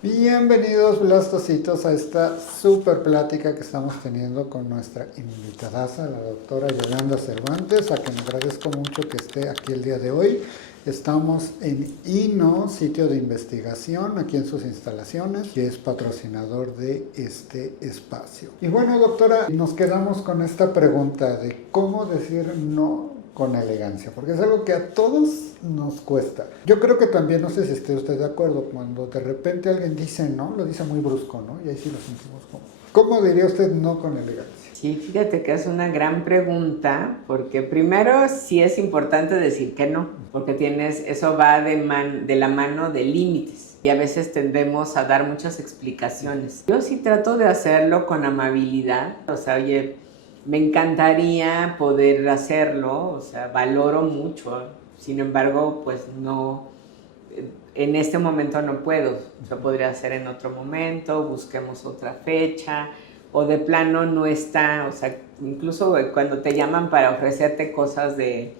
Bienvenidos blastocitos a esta super plática que estamos teniendo con nuestra invitadaza, la doctora Yolanda Cervantes, a quien agradezco mucho que esté aquí el día de hoy. Estamos en INO, sitio de investigación, aquí en sus instalaciones, que es patrocinador de este espacio. Y bueno, doctora, nos quedamos con esta pregunta de cómo decir no con elegancia, porque es algo que a todos nos cuesta. Yo creo que también, no sé si esté usted de acuerdo, cuando de repente alguien dice no, lo dice muy brusco, ¿no? Y ahí sí lo sentimos como. ¿Cómo diría usted no con elegancia? Sí, fíjate que es una gran pregunta, porque primero sí es importante decir que no, porque eso va de la mano de límites. Y a veces tendemos a dar muchas explicaciones. Yo sí trato de hacerlo con amabilidad, o sea, oye, me encantaría poder hacerlo, o sea, valoro mucho, sin embargo, pues no, en este momento no puedo, o sea, podría ser en otro momento, busquemos otra fecha, o de plano no está, o sea, incluso cuando te llaman para ofrecerte cosas de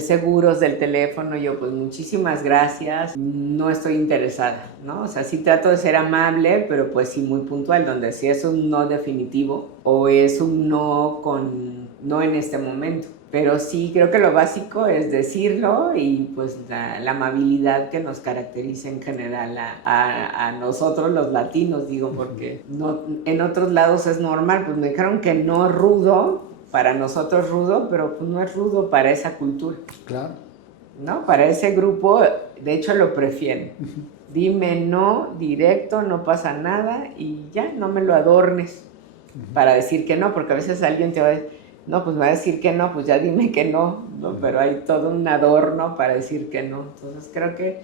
seguros del teléfono, yo pues muchísimas gracias, no estoy interesada, ¿no? O sea, sí trato de ser amable, pero pues sí muy puntual, donde si es un no definitivo o es un no en este momento. Pero sí, creo que lo básico es decirlo y pues la amabilidad que nos caracteriza en general a nosotros los latinos, digo, porque no, en otros lados es normal, pues me dijeron que no rudo, para nosotros rudo, pero pues no es rudo para esa cultura. Claro. ¿No? Para ese grupo, de hecho lo prefieren. Dime no, directo, no pasa nada y ya, no me lo adornes para decir que no, porque a veces alguien te va a decir, no, pues me va a decir que no, pues ya dime que no, ¿no? Pero hay todo un adorno para decir que no. Entonces creo que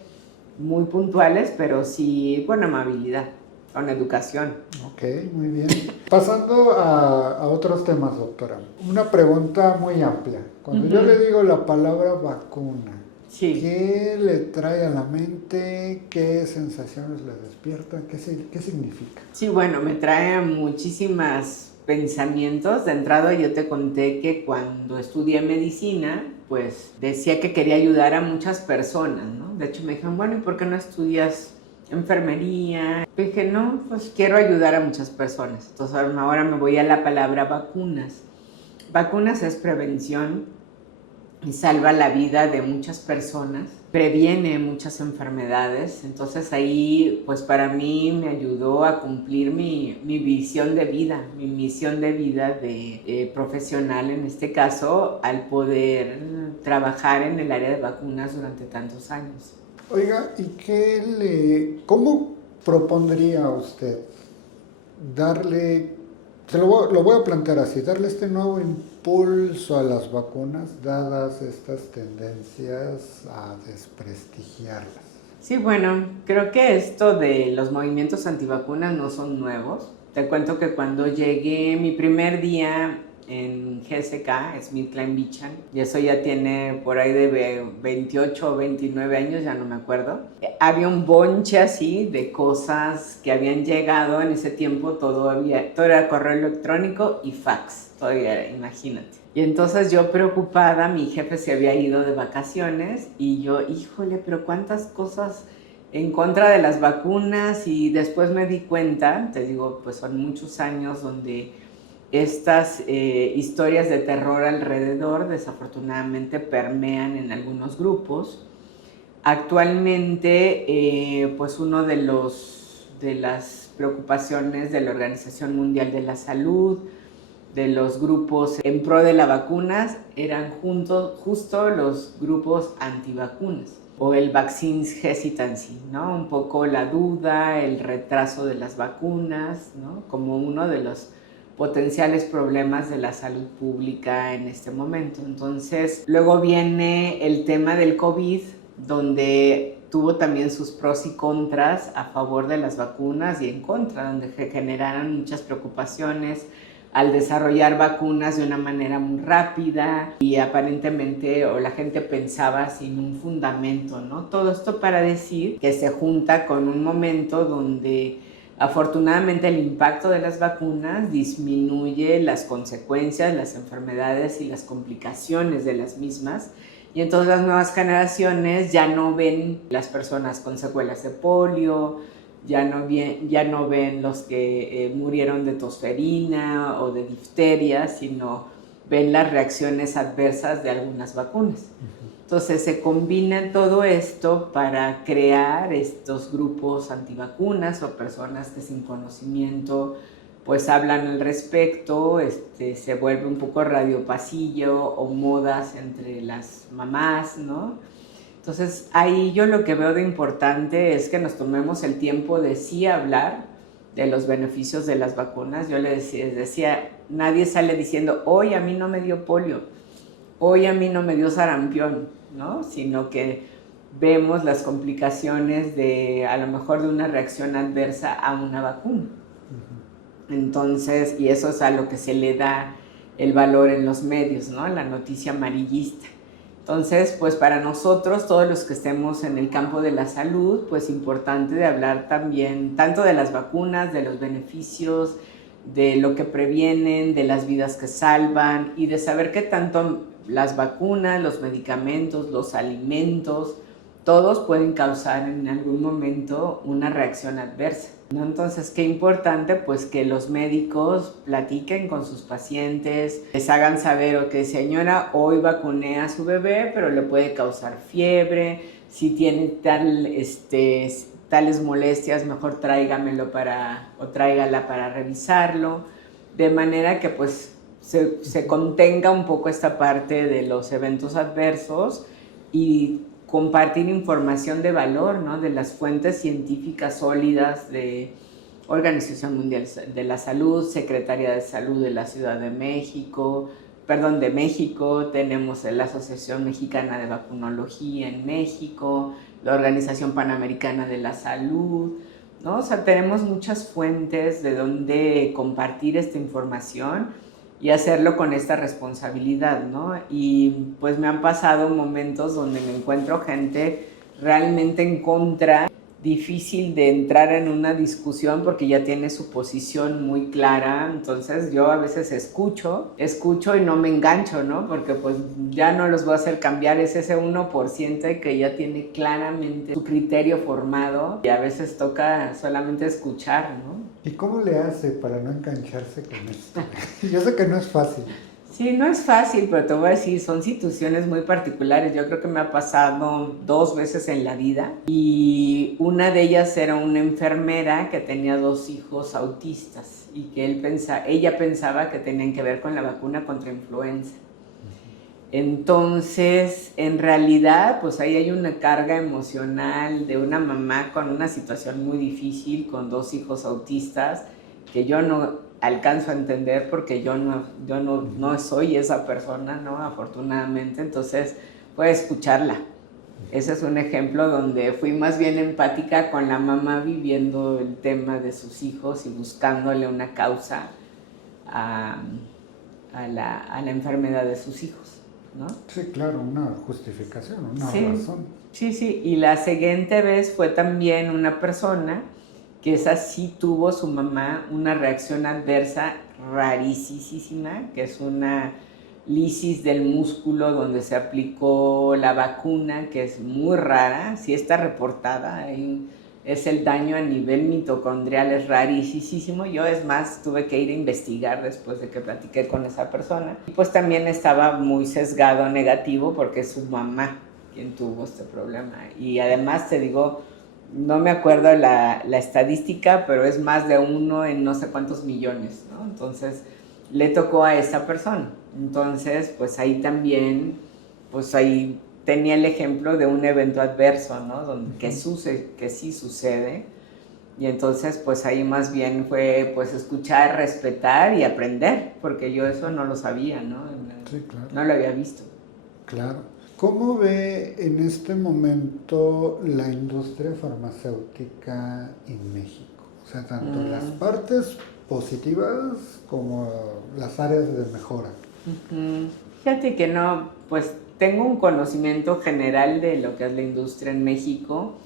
muy puntuales, pero sí con amabilidad, con educación. Ok, muy bien. Pasando a otros temas, doctora. Una pregunta muy amplia. Cuando yo le digo la palabra vacuna, Sí. ¿qué le trae a la mente? ¿Qué sensaciones le despierta? ¿Qué significa? Sí, bueno, me trae muchísimos pensamientos. De entrada yo te conté que cuando estudié medicina, pues decía que quería ayudar a muchas personas, ¿no? De hecho me dijeron, bueno, ¿y por qué no estudias enfermería? Y dije, no, pues quiero ayudar a muchas personas. Entonces ahora me voy a la palabra vacunas. Vacunas es prevención y salva la vida de muchas personas, previene muchas enfermedades. Entonces ahí, pues para mí me ayudó a cumplir mi visión de vida, mi misión de vida de profesional en este caso, al poder trabajar en el área de vacunas durante tantos años. Oiga, ¿cómo propondría usted darle, lo voy a plantear así, darle este nuevo impulso a las vacunas, dadas estas tendencias a desprestigiarlas? Sí, bueno, creo que esto de los movimientos antivacunas no son nuevos. Te cuento que cuando llegué mi primer día en GSK, Smith Klein Bichan, y eso ya tiene por ahí de 28 o 29 años, ya no me acuerdo, había un bonche así de cosas que habían llegado en ese tiempo, todo era correo electrónico y fax, todavía era, imagínate. Y entonces yo preocupada, mi jefe se había ido de vacaciones y yo, híjole, pero cuántas cosas en contra de las vacunas, y después me di cuenta, te digo, pues son muchos años donde estas historias de terror alrededor desafortunadamente permean en algunos grupos. Actualmente, pues uno de las preocupaciones de la Organización Mundial de la Salud, de los grupos en pro de las vacunas, eran justo los grupos antivacunas o el vaccines hesitancy, ¿no? Un poco la duda, el retraso de las vacunas, ¿no? Como uno de los potenciales problemas de la salud pública en este momento. Entonces, luego viene el tema del COVID, donde tuvo también sus pros y contras a favor de las vacunas y en contra, donde generaron muchas preocupaciones al desarrollar vacunas de una manera muy rápida y aparentemente, o la gente pensaba sin un fundamento, ¿no? Todo esto para decir que se junta con un momento donde afortunadamente el impacto de las vacunas disminuye las consecuencias, las enfermedades y las complicaciones de las mismas. Y entonces las nuevas generaciones ya no ven las personas con secuelas de polio, ya no ven los que murieron de tosferina o de difteria, sino ven las reacciones adversas de algunas vacunas. Entonces se combina todo esto para crear estos grupos antivacunas o personas que sin conocimiento pues hablan al respecto, se vuelve un poco radiopasillo o modas entre las mamás, ¿no? Entonces ahí yo lo que veo de importante es que nos tomemos el tiempo de sí hablar de los beneficios de las vacunas. Yo les decía, nadie sale diciendo, hoy a mí no me dio polio, hoy a mí no me dio sarampión, ¿no? Sino que vemos las complicaciones de, a lo mejor, de una reacción adversa a una vacuna. Entonces, y eso es a lo que se le da el valor en los medios, ¿no? La noticia amarillista. Entonces, pues para nosotros, todos los que estemos en el campo de la salud, pues importante de hablar también tanto de las vacunas, de los beneficios, de lo que previenen, de las vidas que salvan y de saber que tanto las vacunas, los medicamentos, los alimentos, todos pueden causar en algún momento una reacción adversa, ¿no? Entonces, qué importante pues que los médicos platiquen con sus pacientes, les hagan saber, ok, señora, hoy vacuné a su bebé, pero le puede causar fiebre, si tiene tales molestias, mejor tráigamelo o tráigala para revisarlo, de manera que pues se contenga un poco esta parte de los eventos adversos y compartir información de valor, ¿no? De las fuentes científicas sólidas de Organización Mundial de la Salud, Secretaría de Salud de la Ciudad de México, de México, tenemos la Asociación Mexicana de Vacunología en México, la Organización Panamericana de la Salud, ¿no? O sea, tenemos muchas fuentes de donde compartir esta información y hacerlo con esta responsabilidad, ¿no? Y pues me han pasado momentos donde me encuentro gente realmente en contra, difícil de entrar en una discusión porque ya tiene su posición muy clara. Entonces yo a veces escucho y no me engancho, ¿no? Porque pues ya no los voy a hacer cambiar, es ese 1% que ya tiene claramente su criterio formado y a veces toca solamente escuchar, ¿no? ¿Y cómo le hace para no engancharse con esto? Yo sé que no es fácil. Sí, no es fácil, pero te voy a decir, son situaciones muy particulares. Yo creo que me ha pasado 2 veces en la vida y una de ellas era una enfermera que tenía 2 hijos autistas y que ella pensaba que tenían que ver con la vacuna contra influenza. Entonces, en realidad, pues ahí hay una carga emocional de una mamá con una situación muy difícil, con 2 hijos autistas, que yo no alcanzo a entender porque yo no soy esa persona, ¿no? Afortunadamente, entonces puedo escucharla. Ese es un ejemplo donde fui más bien empática con la mamá viviendo el tema de sus hijos y buscándole una causa a la enfermedad de sus hijos, ¿no? Sí, claro, una justificación, una razón. Sí, y la siguiente vez fue también una persona que esa sí tuvo su mamá una reacción adversa rarísima, que es una lisis del músculo donde se aplicó la vacuna, que es muy rara, sí está reportada, es el daño a nivel mitocondrial, es rarísimo. Yo, es más, tuve que ir a investigar después de que platiqué con esa persona. Y pues también estaba muy sesgado negativo porque es su mamá quien tuvo este problema. Y además te digo, no me acuerdo la estadística, pero es más de 1 en no sé cuántos millones, ¿no? Entonces, le tocó a esa persona. Entonces, pues ahí también, pues ahí tenía el ejemplo de un evento adverso, ¿no? Que sí sucede. Y entonces, pues ahí más bien fue, pues, escuchar, respetar y aprender, porque yo eso no lo sabía, ¿no? Sí, claro. No lo había visto. Claro. ¿Cómo ve en este momento la industria farmacéutica en México? O sea, tanto las partes positivas como las áreas de mejora. Fíjate que no, pues tengo un conocimiento general de lo que es la industria en México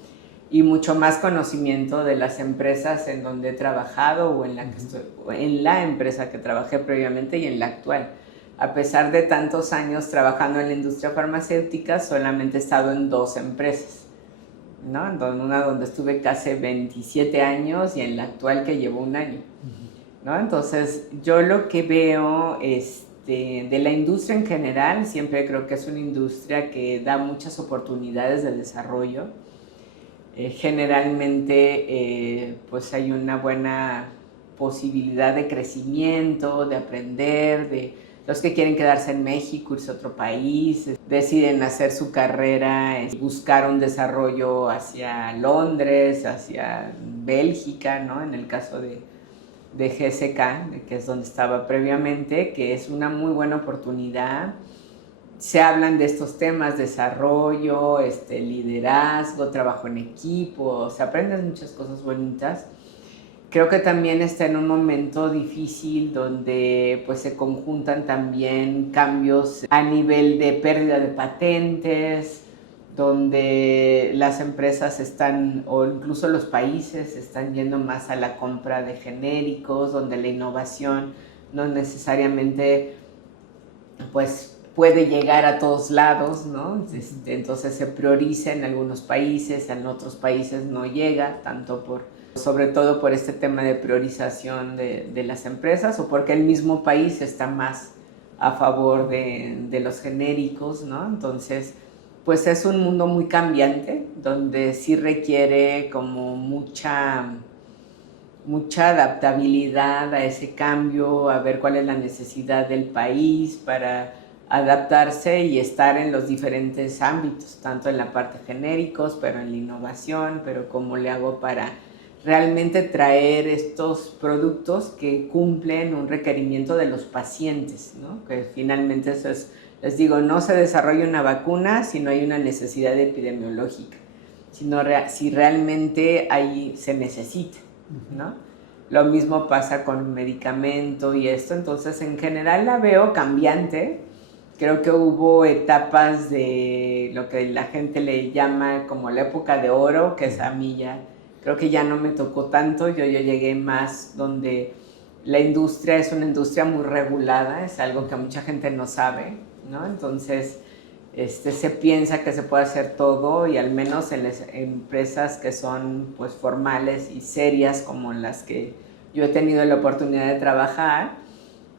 y mucho más conocimiento de las empresas en donde he trabajado o en la empresa que trabajé previamente y en la actual. A pesar de tantos años trabajando en la industria farmacéutica, solamente he estado en 2 empresas. ¿no? Una donde estuve casi 27 años y en la actual que llevo un año, ¿no? Entonces, yo lo que veo de la industria en general, siempre creo que es una industria que da muchas oportunidades de desarrollo. Generalmente, pues hay una buena posibilidad de crecimiento, de aprender, de los que quieren quedarse en México, irse a otro país, deciden hacer su carrera, buscar un desarrollo hacia Londres, hacia Bélgica, ¿no? En el caso de GSK, que es donde estaba previamente, que es una muy buena oportunidad. Se hablan de estos temas, desarrollo, liderazgo, trabajo en equipo, se aprenden muchas cosas bonitas. Creo que también está en un momento difícil donde pues se conjuntan también cambios a nivel de pérdida de patentes, donde las empresas están, o incluso los países, están yendo más a la compra de genéricos, donde la innovación no necesariamente pues puede llegar a todos lados, ¿no? Entonces se prioriza en algunos países, en otros países no llega, sobre todo por este tema de priorización de las empresas o porque el mismo país está más a favor de los genéricos, ¿no? Entonces, pues es un mundo muy cambiante, donde sí requiere como mucha adaptabilidad a ese cambio, a ver cuál es la necesidad del país para adaptarse y estar en los diferentes ámbitos, tanto en la parte genéricos, pero en la innovación, pero cómo le hago para realmente traer estos productos que cumplen un requerimiento de los pacientes, ¿no? Que finalmente eso es, les digo, no se desarrolla una vacuna si no hay una necesidad epidemiológica, sino si realmente se necesita, ¿no? Lo mismo pasa con un medicamento y esto, entonces en general la veo cambiante. Creo que hubo etapas de lo que la gente le llama como la época de oro, que es a mí ya, creo que ya no me tocó tanto, yo llegué más donde la industria es una industria muy regulada, es algo que mucha gente no sabe, ¿no? Entonces, se piensa que se puede hacer todo y al menos en las empresas que son pues formales y serias como las que yo he tenido la oportunidad de trabajar,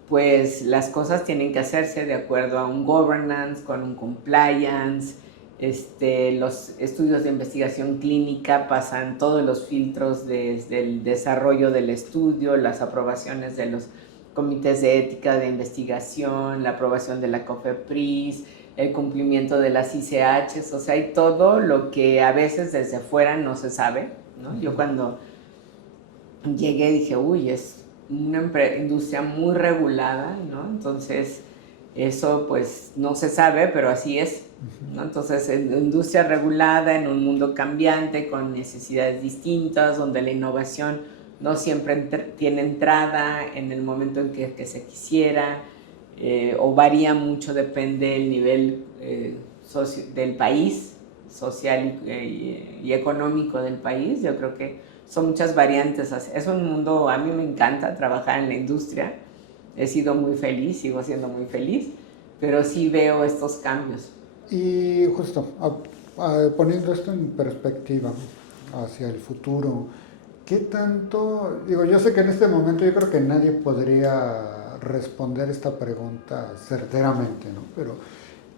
pues las cosas tienen que hacerse de acuerdo a un governance, con un compliance. Los estudios de investigación clínica pasan todos los filtros desde el desarrollo del estudio, las aprobaciones de los comités de ética de investigación, la aprobación de la COFEPRIS, el cumplimiento de las ICHs, o sea, hay todo lo que a veces desde fuera no se sabe, ¿no? Yo cuando llegué dije, uy, es una industria muy regulada, ¿no? Entonces, eso pues no se sabe, pero así es, ¿no? Entonces, en industria regulada, en un mundo cambiante, con necesidades distintas, donde la innovación no siempre tiene entrada en el momento en que se quisiera, o varía mucho, depende del nivel del país, social y económico del país. Yo creo que son muchas variantes. Es un mundo, a mí me encanta trabajar en la industria, he sido muy feliz, sigo siendo muy feliz, pero sí veo estos cambios. Y justo, poniendo esto en perspectiva hacia el futuro, ¿qué tanto, digo, yo sé que en este momento yo creo que nadie podría responder esta pregunta certeramente, ¿no? Pero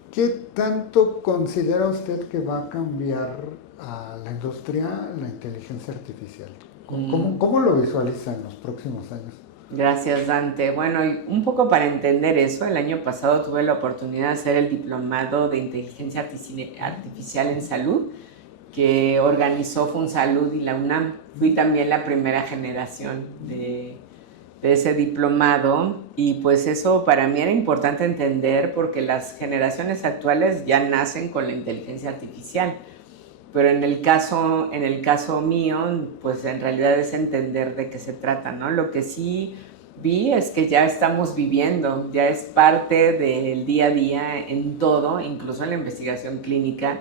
¿qué tanto considera usted que va a cambiar a la industria la inteligencia artificial? ¿Cómo lo visualiza en los próximos años? Gracias, Dante. Bueno, y un poco para entender eso, el año pasado tuve la oportunidad de hacer el diplomado de inteligencia artificial en salud que organizó FunSalud y la UNAM. Fui también la primera generación de ese diplomado y pues eso para mí era importante entender porque las generaciones actuales ya nacen con la inteligencia artificial, pero en el caso mío pues en realidad es entender de qué se trata, ¿no? Lo que sí vi es que ya estamos viviendo, ya es parte del día a día en todo, incluso en la investigación clínica,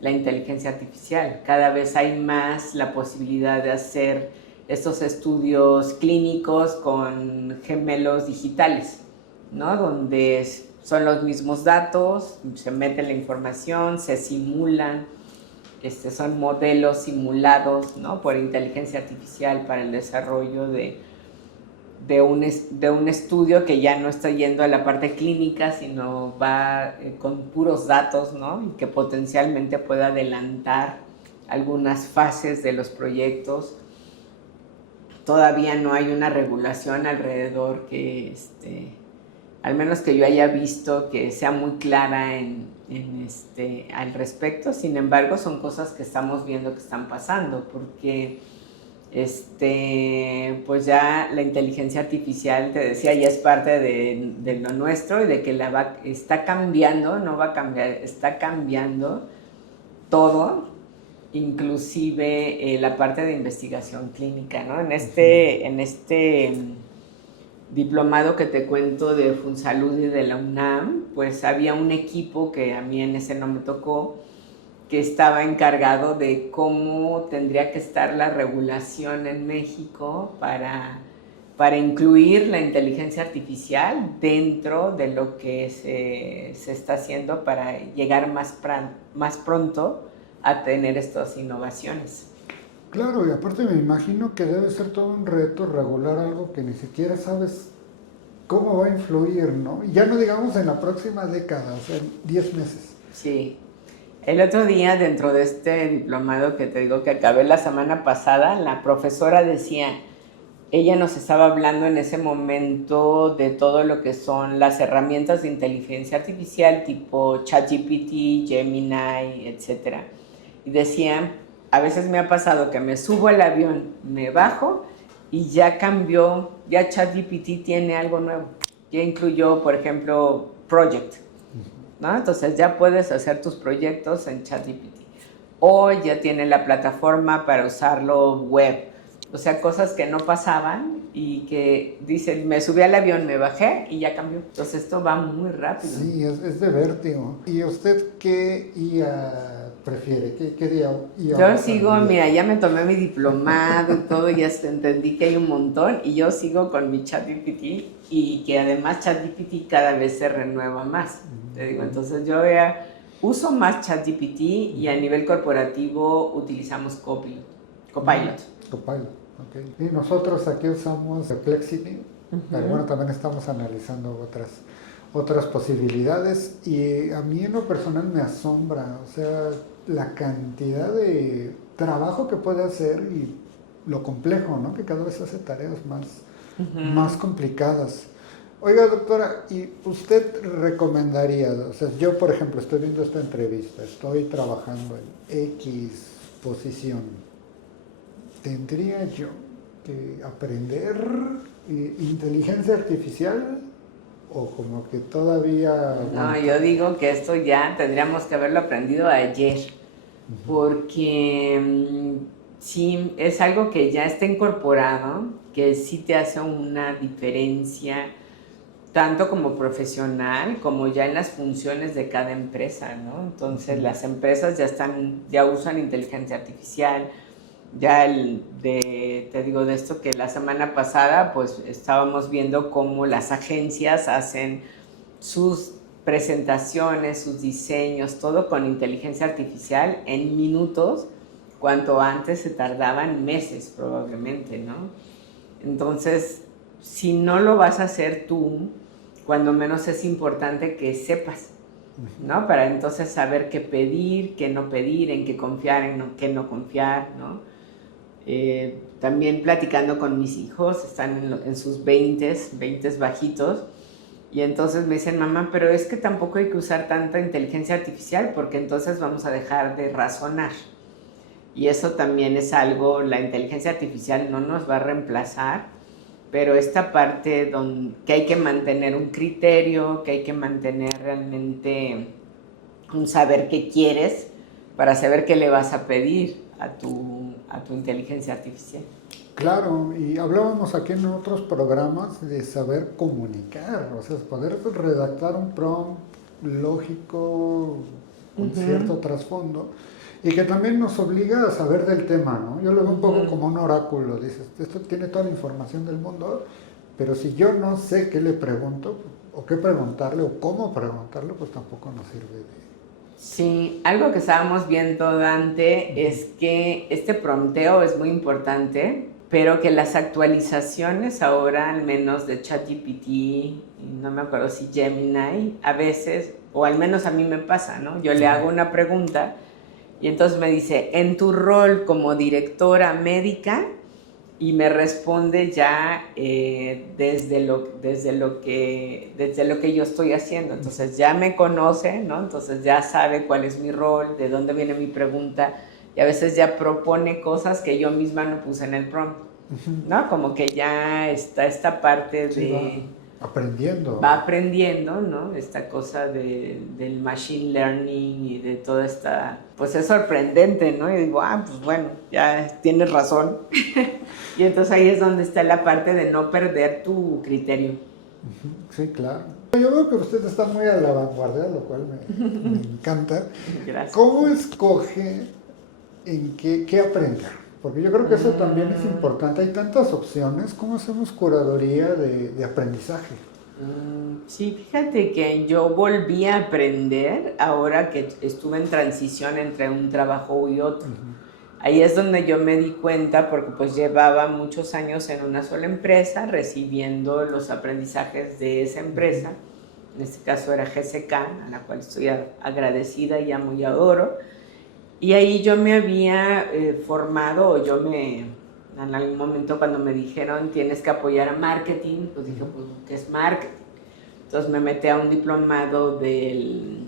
la inteligencia artificial. Cada vez hay más la posibilidad de hacer estos estudios clínicos con gemelos digitales, ¿no? Donde son los mismos datos, se mete la información, se simulan son modelos simulados, ¿no? Por inteligencia artificial para el desarrollo de un estudio que ya no está yendo a la parte clínica, sino va con puros datos, ¿no? Y que potencialmente pueda adelantar algunas fases de los proyectos. Todavía no hay una regulación alrededor que, al menos que yo haya visto, que sea muy clara al respecto. Sin embargo, son cosas que estamos viendo que están pasando, porque pues ya la inteligencia artificial, te decía, ya es parte de lo nuestro, y de que está cambiando, no va a cambiar, está cambiando todo, inclusive la parte de investigación clínica, ¿no? En este diplomado que te cuento de Funsalud y de la UNAM, pues había un equipo que a mí en ese no me tocó, que estaba encargado de cómo tendría que estar la regulación en México para incluir la inteligencia artificial dentro de lo que se está haciendo para llegar más pronto a tener estas innovaciones. Claro, y aparte me imagino que debe ser todo un reto regular algo que ni siquiera sabes cómo va a influir, ¿no? Y ya no digamos en la próxima década, o sea, en 10 meses. Sí. El otro día, dentro de este diplomado que te digo que acabé la semana pasada, la profesora decía, ella nos estaba hablando en ese momento de todo lo que son las herramientas de inteligencia artificial tipo ChatGPT, Gemini, etc. Y decía, a veces me ha pasado que me subo al avión, me bajo y ya cambió, ya ChatGPT tiene algo nuevo. Ya incluyó, por ejemplo, Project, ¿no? Entonces ya puedes hacer tus proyectos en ChatGPT. O ya tiene la plataforma para usarlo web. O sea, cosas que no pasaban y que dicen, me subí al avión, me bajé y ya cambió. Entonces esto va muy rápido. Sí, es de vértigo. ¿Y usted qué IA prefiere? ¿Qué IA Yo sigo, mira, ya me tomé mi diplomado y todo, ya entendí que hay un montón, y yo sigo con mi ChatGPT, y que además ChatGPT cada vez se renueva más. Te digo, entonces yo uso más ChatGPT, y a nivel corporativo utilizamos Copilot. Copilot, ok. Y nosotros aquí usamos Perplexity, pero bueno, también estamos analizando otras posibilidades, y a mí en lo personal me asombra, o sea, la cantidad de trabajo que puede hacer y lo complejo, ¿no? Que cada vez hace tareas más complicadas. Oiga, doctora, ¿y usted recomendaría, o sea, yo por ejemplo estoy viendo esta entrevista, estoy trabajando en X posición, ¿tendría yo que aprender inteligencia artificial? ¿O como que todavía...? No, yo digo que esto ya tendríamos que haberlo aprendido ayer, porque sí, es algo que ya está incorporado, que sí te hace una diferencia, tanto como profesional, como ya en las funciones de cada empresa, ¿no? Entonces las empresas ya usan inteligencia artificial. Ya te digo de esto, que la semana pasada pues estábamos viendo cómo las agencias hacen sus presentaciones, sus diseños, todo con inteligencia artificial en minutos, cuanto antes se tardaban meses probablemente, ¿no? Entonces, si no lo vas a hacer tú, cuando menos es importante que sepas, ¿no? Para entonces saber qué pedir, qué no pedir, en qué confiar, en qué no confiar, ¿no? También platicando con mis hijos, están en sus 20 bajitos, y entonces me dicen, mamá, pero es que tampoco hay que usar tanta inteligencia artificial, porque entonces vamos a dejar de razonar. Y eso también es algo, la inteligencia artificial no nos va a reemplazar, pero esta parte que hay que mantener un criterio, que hay que mantener realmente un saber qué quieres, para saber qué le vas a pedir a tu inteligencia artificial. Claro, y hablábamos aquí en otros programas de saber comunicar, o sea, poder redactar un prompt lógico con cierto trasfondo, y que también nos obliga a saber del tema, ¿no? Yo lo veo un poco como un oráculo, dices, esto tiene toda la información del mundo, pero si yo no sé qué le pregunto, o qué preguntarle, o cómo preguntarle, pues tampoco nos sirve Sí, algo que estábamos viendo, Dante, es que este prompteo es muy importante, pero que las actualizaciones ahora, al menos de ChatGPT, y no me acuerdo si Gemini, a veces, o al menos a mí me pasa, ¿no? Yo le hago una pregunta y entonces me dice, en tu rol como directora médica, y me responde ya desde lo que yo estoy haciendo. Entonces ya me conoce, ¿no? Entonces ya sabe cuál es mi rol, de dónde viene mi pregunta, y a veces ya propone cosas que yo misma no puse en el prompt, ¿no? Como que ya está esta parte Sí, de... aprendiendo. Va aprendiendo, ¿no? Esta cosa del machine learning y de toda esta... Pues es sorprendente, ¿no? Y digo, pues bueno, ya tienes razón. Y entonces ahí es donde está la parte de no perder tu criterio. Sí, claro. Yo veo que usted está muy a la vanguardia, lo cual me encanta. Gracias. ¿Cómo escoge en qué aprender? Porque yo creo que eso también es importante. Hay tantas opciones. ¿Cómo hacemos curaduría de aprendizaje? Sí, fíjate que yo volví a aprender ahora que estuve en transición entre un trabajo y otro. Ahí es donde yo me di cuenta, porque pues llevaba muchos años en una sola empresa, recibiendo los aprendizajes de esa empresa. En este caso era GSK, a la cual estoy agradecida y amo y adoro. Y ahí yo me había formado, en algún momento cuando me dijeron tienes que apoyar a marketing, pues dije, pues, ¿qué es marketing? Entonces me metí a un diplomado de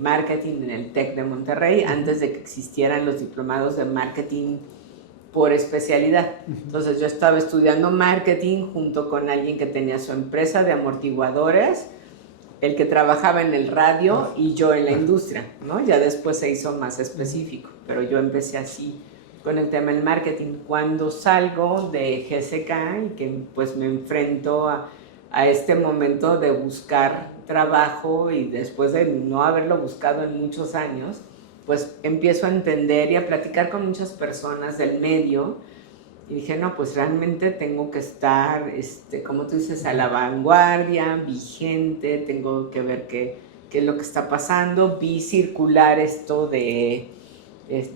marketing en el TEC de Monterrey, antes de que existieran los diplomados de marketing por especialidad. Entonces yo estaba estudiando marketing junto con alguien que tenía su empresa de amortiguadores, el que trabajaba en el radio y yo en la industria, ¿no? Ya después se hizo más específico, pero yo empecé así con el tema del marketing. Cuando salgo de GSK y que pues me enfrento a este momento de buscar trabajo y después de no haberlo buscado en muchos años, pues empiezo a entender y a platicar con muchas personas del medio y dije, no, pues realmente tengo que estar, como tú dices, a la vanguardia, vigente, tengo que ver qué es lo que está pasando. Vi circular esto de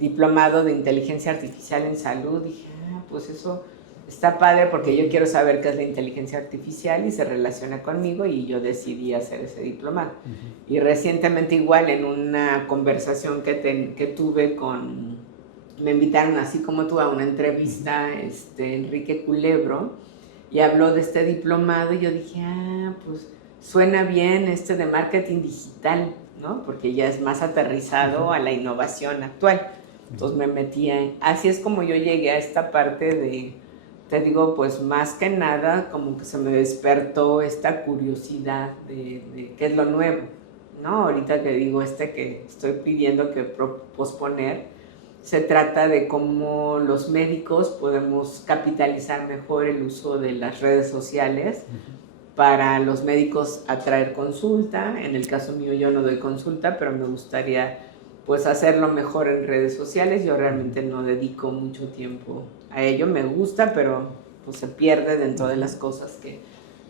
diplomado de inteligencia artificial en salud, dije, pues eso está padre porque yo quiero saber qué es la inteligencia artificial y se relaciona conmigo y yo decidí hacer ese diplomado. Y recientemente igual en una conversación que tuve me invitaron así como tú a una entrevista, Enrique Culebro, y habló de este diplomado y yo dije, pues suena bien de marketing digital, ¿no? Porque ya es más aterrizado a la innovación actual. Entonces me metí ahí. Así es como yo llegué a esta parte de, te digo, pues más que nada como que se me despertó esta curiosidad de qué es lo nuevo, ¿no? Ahorita que digo que estoy pidiendo que posponer, se trata de cómo los médicos podemos capitalizar mejor el uso de las redes sociales para los médicos atraer consulta. En el caso mío yo no doy consulta, pero me gustaría pues hacerlo mejor en redes sociales. Yo realmente no dedico mucho tiempo a ello, me gusta, pero pues se pierde dentro de las cosas que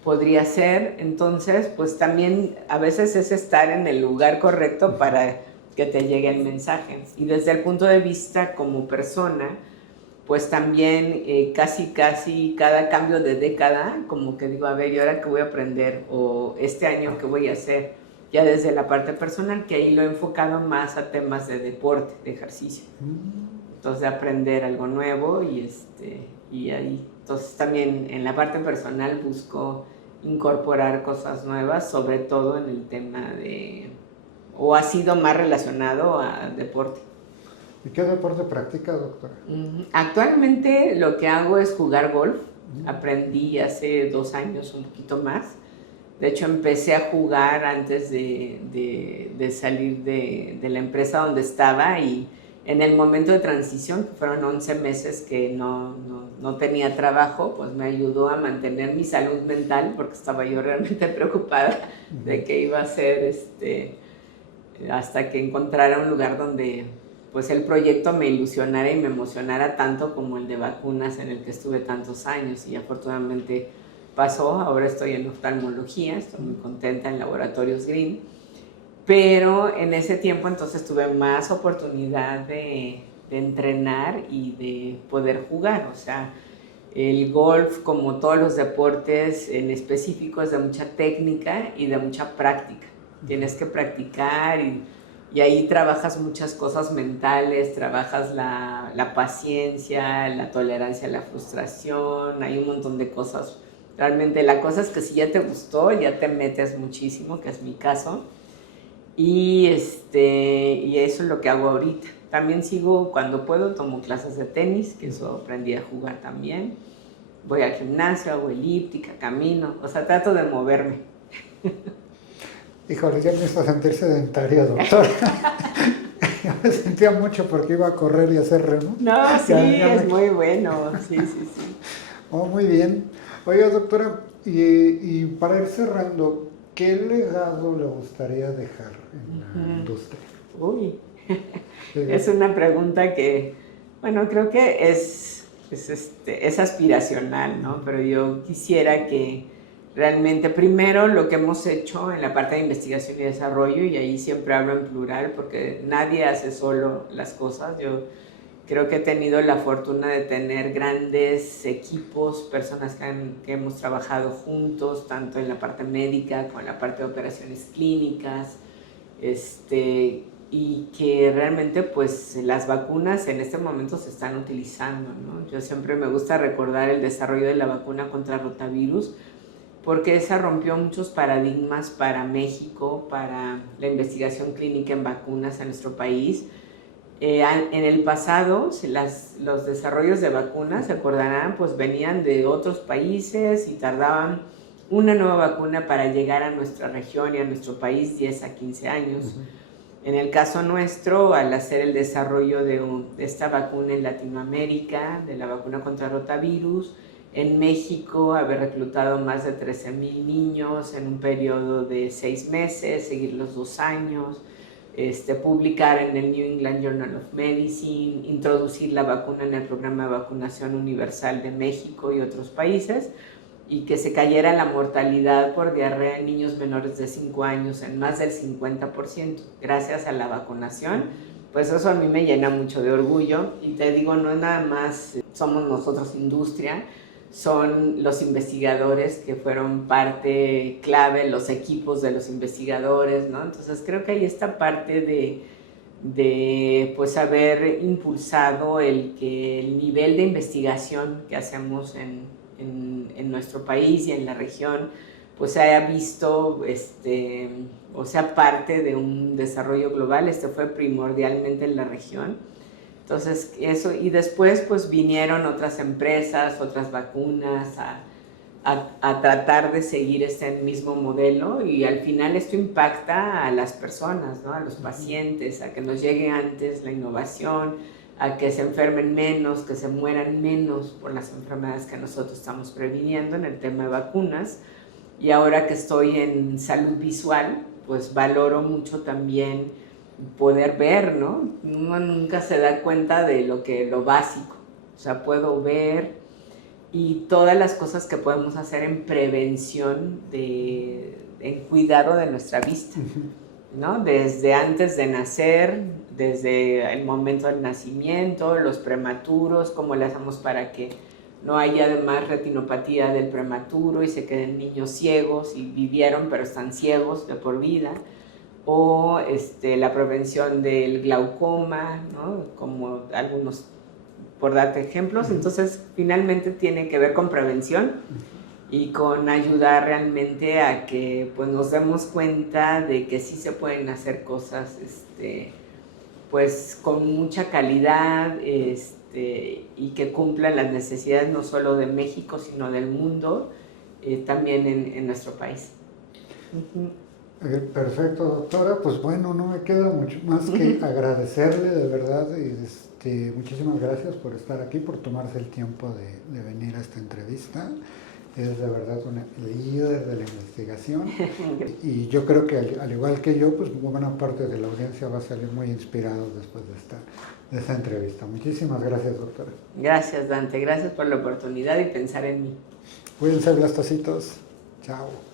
podría hacer. Entonces pues también a veces es estar en el lugar correcto para que te llegue el mensaje. Y desde el punto de vista como persona, pues también casi cada cambio de década, como que digo, a ver, ¿y ahora qué voy a aprender? O este año, ¿qué voy a hacer? Ya desde la parte personal, que ahí lo he enfocado más a temas de deporte, de ejercicio. Entonces, de aprender algo nuevo y ahí. Entonces, también en la parte personal busco incorporar cosas nuevas, sobre todo en el tema o ha sido más relacionado a deporte. ¿Y qué deporte practica, doctora? Actualmente lo que hago es jugar golf. Aprendí hace 2 años, un poquito más. De hecho, empecé a jugar antes de salir de la empresa donde estaba y en el momento de transición, que fueron 11 meses que no tenía trabajo, pues me ayudó a mantener mi salud mental porque estaba yo realmente preocupada de que iba a ser hasta que encontrara un lugar donde pues el proyecto me ilusionara y me emocionara tanto como el de vacunas en el que estuve tantos años y afortunadamente pasó. Ahora estoy en oftalmología, estoy muy contenta en Laboratorios Green pero en ese tiempo entonces tuve más oportunidad de entrenar y de poder jugar. O sea, el golf, como todos los deportes en específico, es de mucha técnica y de mucha práctica. Tienes que practicar y ahí trabajas muchas cosas mentales, trabajas la paciencia, la tolerancia a la frustración, hay un montón de cosas. Realmente la cosa es que si ya te gustó, ya te metes muchísimo, que es mi caso. Y eso es lo que hago ahorita. También sigo, cuando puedo, tomo clases de tenis, que eso aprendí a jugar también. Voy al gimnasio, hago elíptica, camino, o sea, trato de moverme. Híjole, ya me hizo sentir sedentaria, doctora. Yo me sentía mucho porque iba a correr y hacer remo. No, sí, es muy bueno, sí. Oh, muy bien. Oiga, doctora, y para ir cerrando, ¿qué legado le gustaría dejar en la industria? Uy, es una pregunta que, bueno, creo que es aspiracional, ¿no? Pero yo quisiera que realmente, primero, lo que hemos hecho en la parte de investigación y desarrollo, y ahí siempre hablo en plural porque nadie hace solo las cosas. Yo creo que he tenido la fortuna de tener grandes equipos, personas que hemos trabajado juntos, tanto en la parte médica como en la parte de operaciones clínicas, y que realmente pues las vacunas en este momento se están utilizando, ¿no? Yo siempre me gusta recordar el desarrollo de la vacuna contra rotavirus, porque esa rompió muchos paradigmas para México, para la investigación clínica en vacunas en nuestro país. En el pasado, los desarrollos de vacunas, se acordarán, pues venían de otros países y tardaban una nueva vacuna para llegar a nuestra región y a nuestro país 10 a 15 años. En el caso nuestro, al hacer el desarrollo de esta vacuna en Latinoamérica, de la vacuna contra rotavirus, en México haber reclutado más de 13,000 niños en un periodo de 6 meses, seguir los 2 años, publicar en el New England Journal of Medicine, introducir la vacuna en el programa de vacunación universal de México y otros países, y que se cayera la mortalidad por diarrea en niños menores de 5 años en más del 50% gracias a la vacunación. Pues eso a mí me llena mucho de orgullo, y te digo, no es nada más somos nosotros industria, son los investigadores que fueron parte clave, los equipos de los investigadores, ¿no? Entonces creo que hay esta parte de pues haber impulsado el que el nivel de investigación que hacemos en nuestro país y en la región pues se haya visto o sea parte de un desarrollo global. Fue primordialmente en la región. Entonces eso, y después pues vinieron otras empresas, otras vacunas a tratar de seguir este mismo modelo, y al final esto impacta a las personas, ¿no? A los pacientes, a que nos llegue antes la innovación, a que se enfermen menos, que se mueran menos por las enfermedades que nosotros estamos previniendo en el tema de vacunas. Y ahora que estoy en salud visual, pues valoro mucho también poder ver, ¿no? Uno nunca se da cuenta de lo básico. O sea, puedo ver, y todas las cosas que podemos hacer en prevención, en cuidado de nuestra vista, ¿no? Desde antes de nacer, desde el momento del nacimiento, los prematuros, cómo le hacemos para que no haya además retinopatía del prematuro y se queden niños ciegos y vivieron pero están ciegos de por vida, o la prevención del glaucoma, ¿no? Como algunos, por darte ejemplos. Entonces finalmente tiene que ver con prevención y con ayudar realmente a que pues nos demos cuenta de que sí se pueden hacer cosas pues con mucha calidad, y que cumplan las necesidades no solo de México sino del mundo, también en nuestro país. Perfecto, doctora. Pues bueno, no me queda mucho más que agradecerle de verdad, y muchísimas gracias por estar aquí, por tomarse el tiempo de venir a esta entrevista. Es de verdad una líder de la investigación, y yo creo que al igual que yo, pues buena parte de la audiencia va a salir muy inspirado después de esta entrevista. Muchísimas gracias, doctora. Gracias, Dante. Gracias por la oportunidad y pensar en mí. Cuídense, blastocitos. Chao.